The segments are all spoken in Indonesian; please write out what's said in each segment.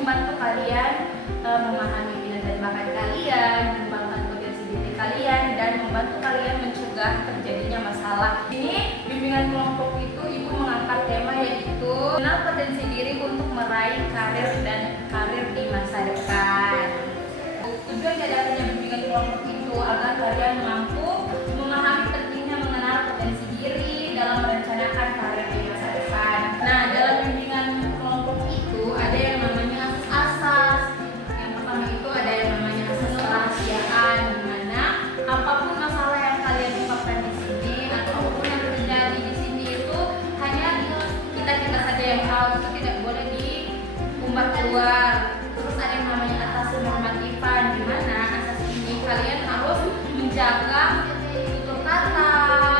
membantu kalian memahami minat dan bakat kalian, mengembangkan potensi diri kalian, dan membantu kalian mencegah terjadinya masalah. Ini bimbingan kelompok itu ibu mengangkat tema yaitu kenal potensi diri untuk meraih karir di masa depan. Tujuan diadakannya bimbingan kelompok itu agar kalian mampu memahami pentingnya mengenal potensi diri dalam merencanakan karir di masa depan. Nah, dalam bimbingan kelompok itu ada yang namanya asas-asas. Yang pertama itu ada yang namanya asas kerahasiaan, di mana apapun masalah yang kalian ungkapkan di sini atau apapun yang terjadi di sini itu hanya kita saja yang tahu, itu tidak boleh diumbar keluar. Terus ada yang namanya asas normatifan, di mana asas ini kalian harus menjaga tutur kata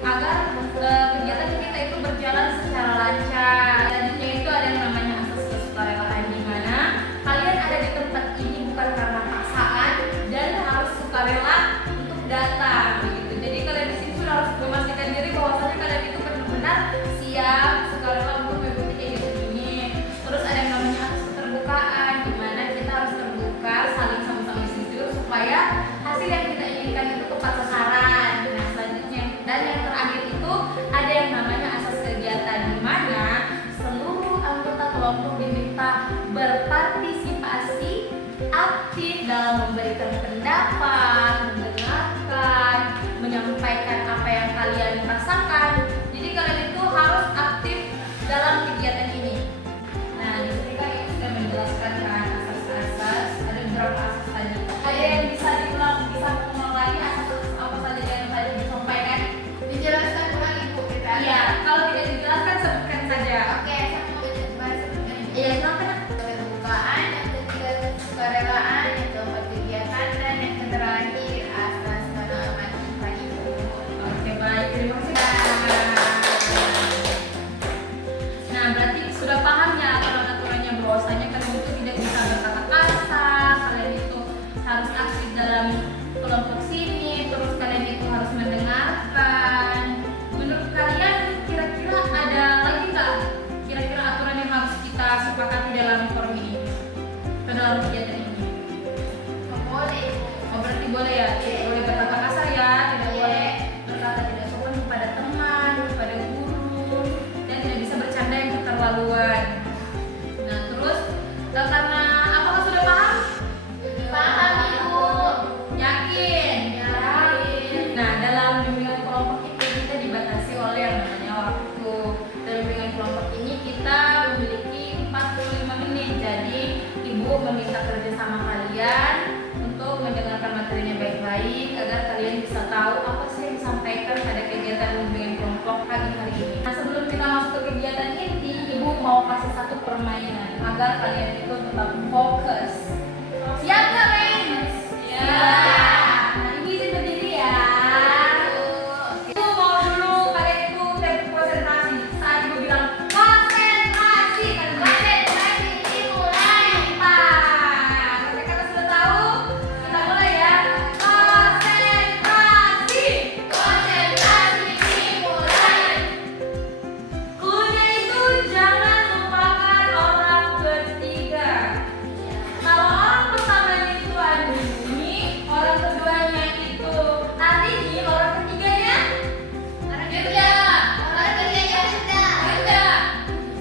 agar kegiatan kita itu berjalan secara lancar. Selanjutnya itu ada yang namanya asas kesukarelaan, di mana kalian ada di tempat ini bukan karena paksaan dan harus sukarela untuk datang begitu. Jadi kalian di sini sudah harus memastikan diri bahwasanya kalian itu benar-benar siap sukarela untuk mengikuti kegiatan ini. Terus ada yang namanya asas keterbukaan, di mana kita harus terbuka, saling sama-sama jujur supaya hasil yang kita inginkan itu tepat sasaran. Nah, selanjutnya dan yang terakhir itu ada yang namanya asas kegiatan, di mana seluruh anggota kelompok diminta berpartisipasi aktif dalam memberikan pendapat, mendengarkan, menyampaikan apa yang kalian rasakan. Jadi kalian itu harus aktif dalam kegiatan ini. Nah, di sini kan sudah menjelaskan kan asas-asas, ada beberapa asas tadi. Ada yang bisa diulang lagi asas apa saja yang tadi disampaikan? Dijelaskan ulang Ibu kita. Iya, kalau tidak dijelaskan sebutkan saja. Oke, saya mau sebutkan. Iya, silakan. Keterbukaan, yang ketiga kesukarelaan, yang keempat kegiatan, dan yang terakhir asas normatifan Ibu. Oke, baik, terima kasih. Nah, berarti sudah paham ya aturan-aturannya, bahwasanya kalian itu tidak bisa berkata kasar, kalian itu harus aktif dalam kelompok sini, terus kalian itu harus mendengarkan. Menurut kalian kira-kira ada lagi nggak kira-kira aturan yang harus kita sepakati dalam forum ini, ke dalam kegiatan ini? Boleh Ibu. Oh, berarti boleh ya? Tidak boleh berkata kasar ya, tidak boleh berkata tidak sopan kepada teman, kepada guru, dan tidak bisa bercanda yang keterlaluan. Nah, terus karena apakah sudah paham? Paham Ibu. Yakin? Yakin. Nah, dalam bimbingan kelompok itu kita dibatasi oleh yang namanya waktu. Dalam bimbingan kelompok ini kita memiliki 45 menit. Jadi, Ibu meminta kerjasama kalian untuk mendengarkan materinya baik-baik agar kalian bisa tahu apa sih yang disampaikan pada kegiatan bimbingan kelompok pagi hari ini. Nah, sebelum kita masuk ke kegiatan inti, Ibu mau kasih satu permainan agar kalian itu tetap fokus. Siap nggak, Rens? Ya. Nah, Ibu izin berdiri ya. Ibu mau dulu kalian itu konsentrasi saat Ibu bilang konsentrasi, kan? Konsentrasi dimulai. Nah, kata sudah tahu, kita mulai ya. Konsentrasi. Konsentrasi dimulai. Cluenya itu jangan lupakan orang ketiga. Kalau orang pertamanya itu ada bunyi, orang keduanya itu arti, orang ketiganya Benda. Orang ketiganya benda. benda.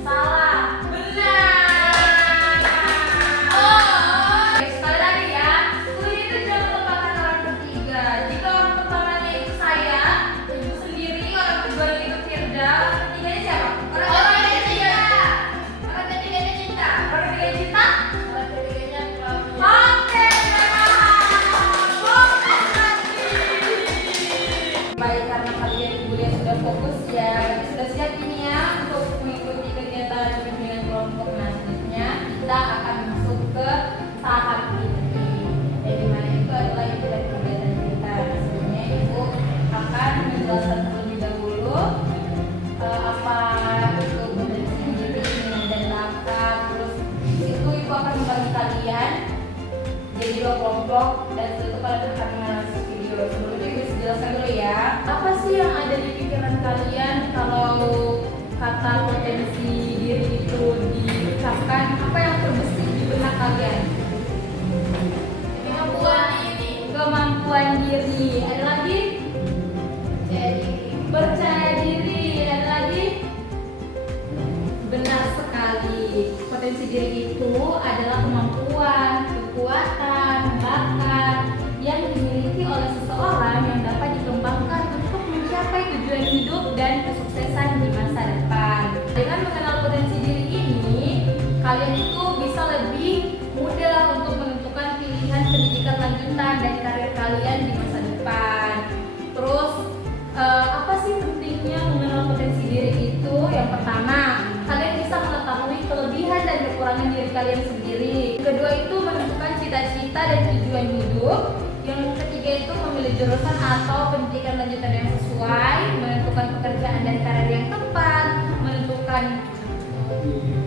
Salah, benar. Oke, sekali lagi ya. Cluenya itu jangan lupakan orang ketiga. Jika orang pertamanya itu saya, ibu sendiri, orang keduanya itu Firda, orang ketiganya siapa? Orang ketiga. Orang ketiganya cinta. Orang ketiganya Cinta. Orang ketiganya Prabu. Oke, baik, karena kalian ibu lihat sudah fokus ya, sudah siap ini ya untuk mengikuti kegiatan bimbingan kelompok. Nah, selanjutnya kita akan masuk ke tahap inti, yang dimana itu adalah inti dari kegiatan kita. Sebelumnya ibu akan menjelaskan terlebih dahulu apa itu potensi diri, minat dan bakat. Terus itu ibu akan membagi kalian jadi 2 kelompok dan setelah itu kalian akan menganalisis video. Sebelumnya ibu jelaskan dulu ya, apa sih yang ada di pikiran kalian kalau kata potensi diri itu diucapkan? Apa yang terbesit di benak kalian? kalian? Kemampuan diri. Ada lagi? Percaya diri. Ada lagi? Benar sekali. Potensi diri itu adalah kemampuan, kekuatan, bakat yang dimiliki oleh seseorang yang dapat dikembangkan untuk mencapai tujuan hidup dan kesuksesan di masa depan. Dengan mengenal potensi diri ini, kalian itu bisa lebih mudah untuk menentukan pilihan pendidikan lanjutan dan karir kalian di masa depan. Terus, apa sih pentingnya mengenal potensi diri itu? Yang pertama, kalian bisa mengetahui kelebihan dan kekurangan diri kalian sendiri. Yang kedua itu menentukan cita-cita dan tujuan hidup. Yang ketiga itu memilih jurusan atau pendidikan lanjutan yang sesuai, menentukan pekerjaan dan karir yang tepat,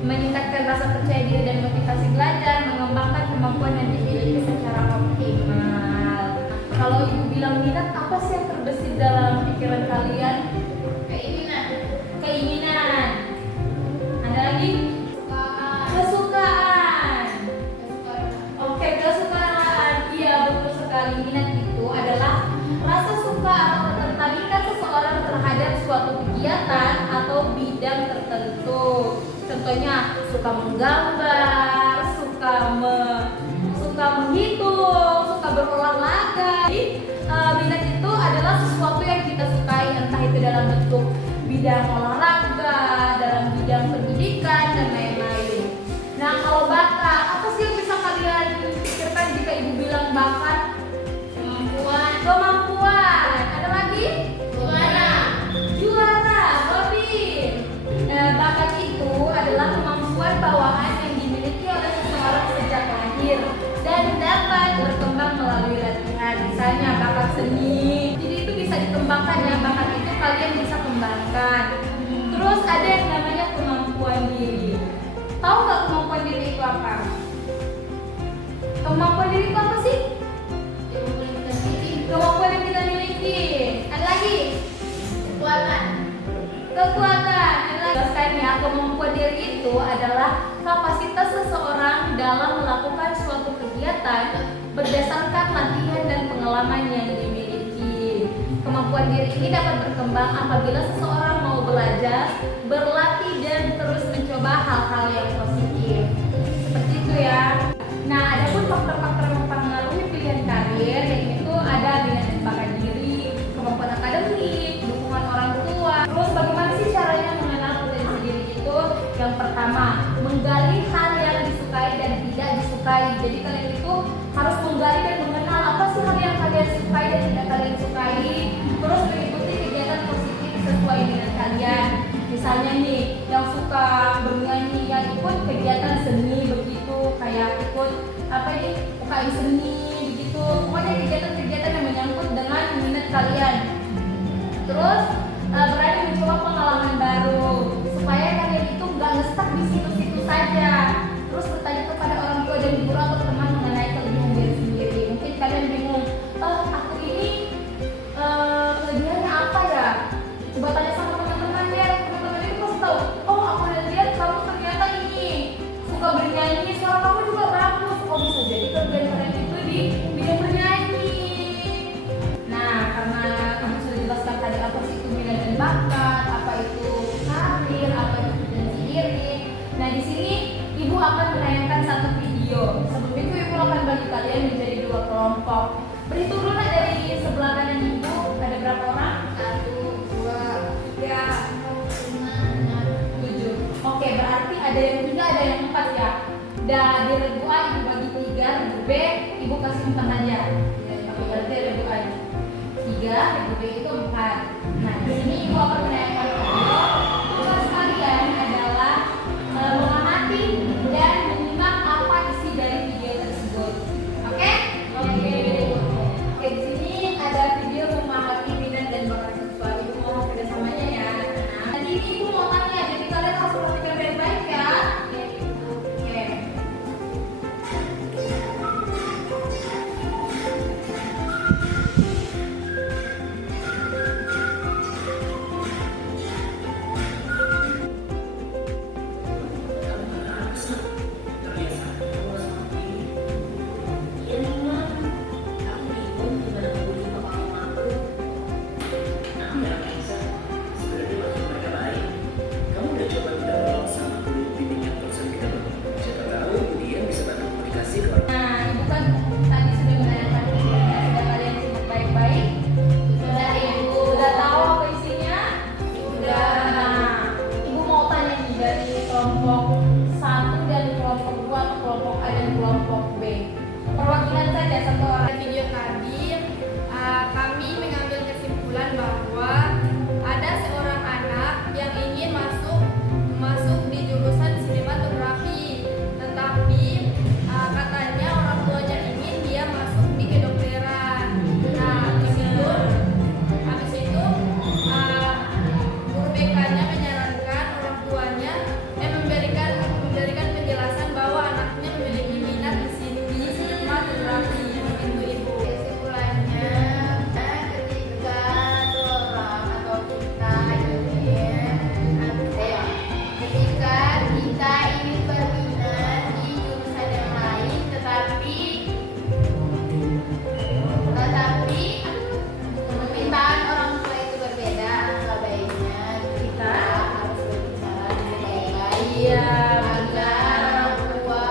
meningkatkan rasa percaya diri dan motivasi belajar, mengembangkan kemampuan yang dimiliki secara optimal. Kalau ibu bilang minat, apa sih yang terbesit dalam pikiran kalian? Keinginan. Ada lagi? Kesukaan. Oke, kesukaan. Iya, betul sekali. Minat itu adalah rasa suka atau ketertarikan seseorang terhadap suatu kegiatan atau bidang tertentu. Contohnya suka menggambar, suka menghitung, suka berolahraga. Jadi, minat itu adalah sesuatu yang kita sukai, entah itu dalam bentuk bidang olahraga, dalam bidang pendidikan dan lain-lain. Nah, kalau bakat, apa sih yang bisa kalian pikirkan jika ibu bilang bakat? Kemampuan. Ada lagi? Juara. Robin. Bakat itu adalah kemampuan bawaan yang dimiliki oleh seseorang sejak lahir dan dapat berkembang melalui latihan. Misalnya bakat seni, jadi itu bisa dikembangkan ya. Bakat itu kalian bisa kembangkan. Terus ada yang namanya kemampuan diri. Tahu nggak kemampuan diri itu apa? Kemampuan diri itu apa sih? Kemampuan yang kita miliki. Ada lagi? Kekuatan. Jelaskan ya, kemampuan diri itu adalah kapasitas seseorang dalam melakukan suatu kegiatan berdasarkan latihan dan pengalaman yang dimiliki. Kemampuan diri ini dapat berkembang apabila seseorang mau belajar, berlatih dan terus mencoba hal-hal yang positif. Seperti itu ya. Nah, ada pun faktor-faktor yang mempengaruhi pilihan karir, yaitu ada minat dan bakat diri, kemampuan akademik, dukungan orang tua. Terus bagaimana sih caranya mengenal potensi diri itu? Yang pertama, menggali hal yang disukai dan tidak disukai. Jadi kalian itu harus menggali dan mengenal apa sih hal yang kalian sukai dan tidak kalian sukai. Terus mengikuti kegiatan positif sesuai dengan kalian. Misalnya nih, yang suka bernyanyi, yang ikut kegiatan seni begitu, kayak ikut UKM seni begitu. Pokoknya kegiatan-kegiatan yang menyangkut dengan minat kalian. Terus berani mencoba pengalaman baru supaya kalian itu nggak ngestak di situ-situ saja. Terus bertanya kepada orang tua dan guru atau teman mengenai kelebihan diri sendiri. Mungkin kalian bingung, aku ini kelebihannya apa ya? Coba tanya sama teman-teman ya. Teman-teman itu pasti tahu. Oh, aku lihat kamu ternyata ini suka bernyanyi, suara kamu juga bagus. Oh, bisa jadi kelebihan kalian itu di bidang bernyanyi. Nah, karena kamu sudah jelaskan tadi apa sih itu minat dan bakat, apa itu karir, apa itu potensi diri. Nah, di sini ibu akan menayangkan satu video. Sebelum itu ibu akan bagi kalian menjadi 2 kelompok. Berhitung dulu dari sebelah kanan ibu, ada berapa orang? 1, 2, 3, 4, 5, 6, 7. Oke, berarti ada yang 3, ada yang 4 ya. Dan di regu A ibu bagi 3, regu B ibu kasih 4 aja. Oke, berarti regu A 3, regu B itu 4. Nah, di sini ibu akan menayangkan video. Tugas kalian adalah mengamati dan menyimak apa isi dari video tersebut. Oke? Oke, di sini ada video memahami minat dan bakat siswa. Ibu mohon kerjasamanya ya. Nanti ibu mau tanya, jadi kalian harus perhatikan baik-baik ya. Oke. kelompok B. Perwakilan saja satu orang. Video tadi kami mengambil kesimpulan bahwa ada seorang anak yang ingin masuk di jurusan sinematografi, tetapi katanya orang tuanya ingin dia masuk di kedokteran. Nah, habis itu guru BK-nya menyarankan orang tuanya memberikan penjelasan bahwa anaknya memiliki minat di sinematografi. Begitu Ibu. Kesimpulannya, ketika seorang atau kita ketika kita ingin berminat di jurusan yang lain, tetapi permintaan orang tua itu berbeda, alangkah baiknya kita harus berbicara dengan baik-baik. Iya, Agar orang tua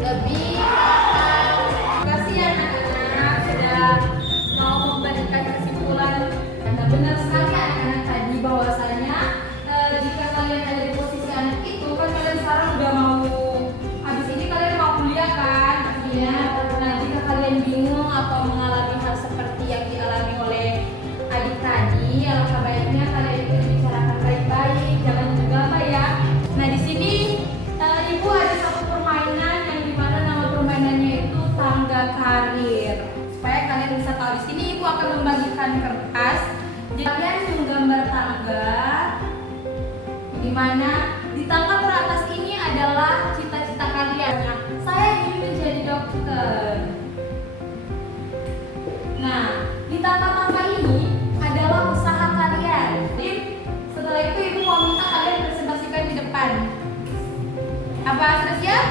lebih Terima kasih ya anak-anak sudah mau memberikan kesimpulan. Nah, benar sekali anak-anak tadi bahwasanya jika kalian ada di posisi anak itu kan kalian sekarang udah mau habis ini kalian mau kuliah kan pastinya. Nah, jika kalian bingung atau mengalami hal seperti yang dialami oleh adik tadi, alangkah baiknya kalian itu bicarakan baik-baik, jangan gegabah ya. Nah, di sini Ibu ada satu permainan yang dimana nama permainannya itu tangga karir. Supaya kalian bisa tahu, di sini Ibu akan membagikan kertas. Jadi kalian menggambar tangga, dimana di tangga teratas ini adalah cita-cita kalian. Nah, saya ingin menjadi dokter. Nah, di tangga-tangga ini adalah usaha kalian. Jadi setelah itu Ibu mau minta kalian presentasikan di depan. Apa sudah siap?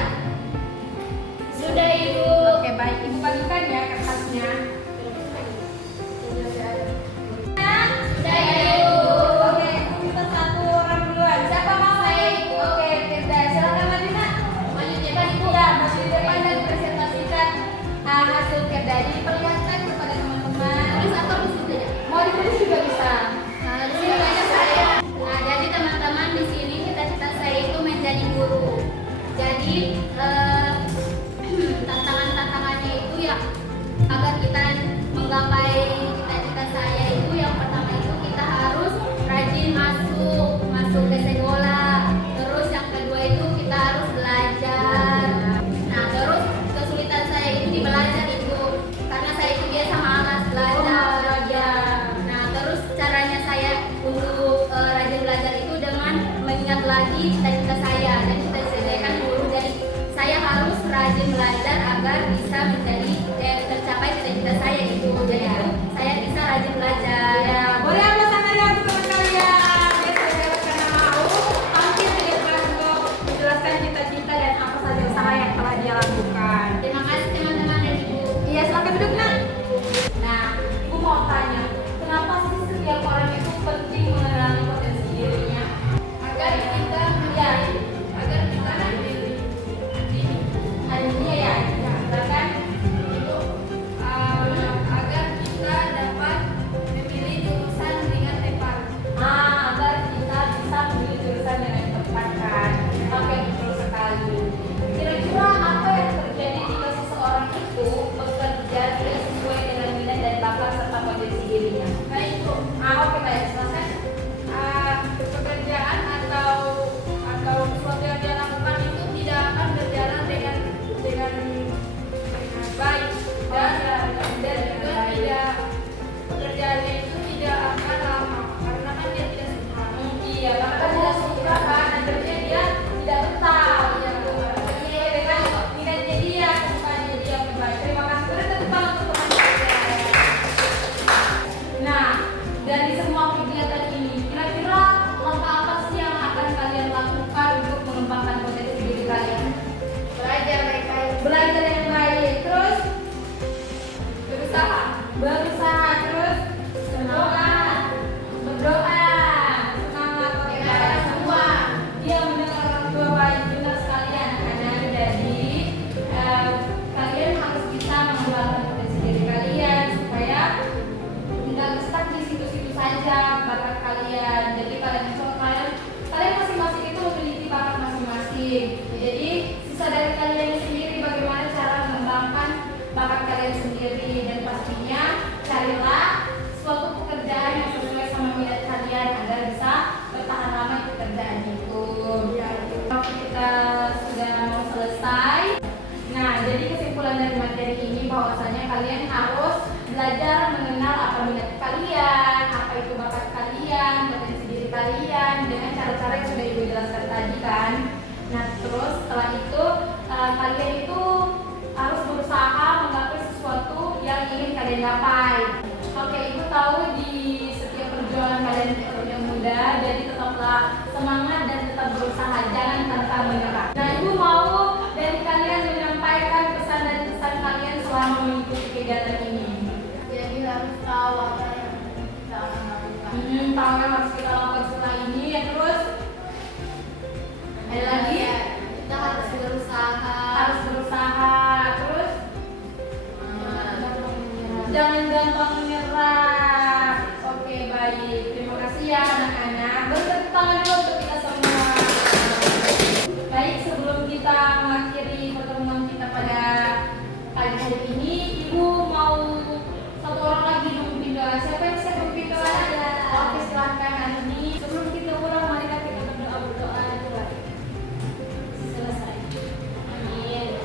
sudah Ibu. Oke, baik. Ibu bagikan ya kertasnya. Sudah Ibu. Oke, Ibu minta satu orang duluan. Siapa mau? Saya, Ibu. Oke, Firda. Silakan Madina. Maju di depan Ibu. Ya, maju di depan dan presentasikan hasil kerja. Diperlihatkan kepada teman-teman. Tulis atau tulis saja? Mau ditulis juga bisa. Nah, di sini banyak saya. Nah, jadi teman-teman di sini cita-cita saya itu menjadi guru. Jadi tantangannya itu ya agar kita menggapai cita-cita saya itu yang pertama itu kita harus rajin masuk ke sekolah. Terus yang kedua itu kita harus belajar. Nah, terus kesulitan saya itu di belajar itu karena saya itu biasa malas belajar. Nah, terus caranya saya untuk rajin belajar itu dengan mengingat lagi cita-cita saya. Dan cita-cita saya kan guru, jadi saya harus rajin belajar agar bisa menjadi tercapai cita-cita saya itu. Jadi itu saya bisa rajin belajar. Ya, boleh apa tangannya untuk teman kalian? Biar saya karena mau tampil di depan untuk menjelaskan cita-cita dan apa saja usaha yang telah dia lakukan. Terima kasih teman-teman dan Ibu. Iya, silakan duduk nak. Nah, Ibu mau tanya, kenapa sih setiap orang itu penting mengenali potensi dirinya? Agar kita mandiri. Artinya ya, silakan. Itu agar kita dapat memilih jurusan dengan tepat. Agar kita bisa memilih jurusan yang tepat kan? Oke, betul sekali. Kira-kira apa yang terjadi jika seseorang itu bekerja tidak sesuai dengan minat dan bakat serta potensi dirinya? Baik Bu. Oke, baik, silakan. Pekerjaan atau sesuatu yang dia lakukan itu tidak akan berjalan dengan baik dan juga tidak pekerjaannya itu tidak akan lama karena kan dia tidak suka. Iya, karena kan dia suka kan, akhirnya dia tidak betah. Ya, sesuai dengan minatnya dia, kesukaannya dia. Baik, terima kasih. Beri tepuk tangan untuk teman saya. Nah, dari semua kegiatan ini, kira-kira langkah apa sih yang akan kalian lakukan untuk mengembangkan potensi diri kalian? Belajar baik-baik. Belajar yang baik, terus Berusaha. terus berdoa, semangat Dengan semua. dia mendengar orang tua baik. Benar sekali anak-anak. Jadi kalian harus bisa mengembangkan potensi diri kalian supaya nggak stuck di situ-situ saja bakat kalian. Jadi kalian masing-masing itu memiliki bakat masing-masing. Jadi sisa dari kalian sendiri belajar mengenal apa minat kalian, apa itu bakat kalian, potensi diri kalian dengan cara-cara yang sudah Ibu jelaskan tadi kan. Nah, terus setelah itu kalian itu harus berusaha menggapai sesuatu yang ingin kalian gapai. Oke, Ibu tahu di setiap perjuangan kalian yang muda, jadi tetaplah semangat dan tetap berusaha, jangan pantang menyerah. Nah, Ibu mau dari kalian menyampaikan pesan dan pesan kalian selama mengikuti kegiatan ini. Jadi harus tahu apa yang kita akan lakukan. Tahu yang harus kita lakukan setelah ini ya. Terus ada lagi? Kita harus berusaha. Harus berusaha. Terus jangan gampang menyerah. Oke, baik. Terima kasih ya anak-anak. Bertepuk tangan dulu untuk kita semua. Baik, sebelum kita mengakhiri pertemuan kita pada pagi hari ini, Ibu mau satu orang lagi memimpin doa. Siapa yang bisa memimpin doa? Oke, silahkan Andi. Sebelum kita pulang, mari kita berdoa dulu. Selesai. Amin.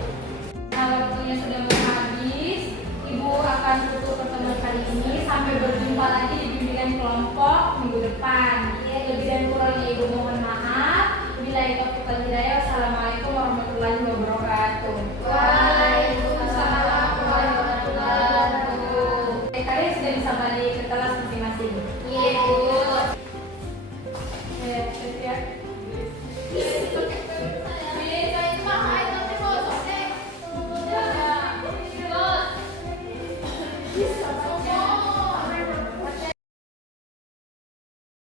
Nah, waktunya sudah mau habis. Ibu akan tutup pertemuan kali ini. Sampai berjumpa lagi di bimbingan kelompok minggu depan. Lebih dan kurangnya Ibu mohon maaf. Billahi taufiq wal hidayah. Wassalamualaikum warahmatullahi wabarakatuh. Waalaikumsalam warahmatullahi wabarakatuh. Kalian sudah bisa balik ke kelas masing-masing. Iya, Bu. Ya.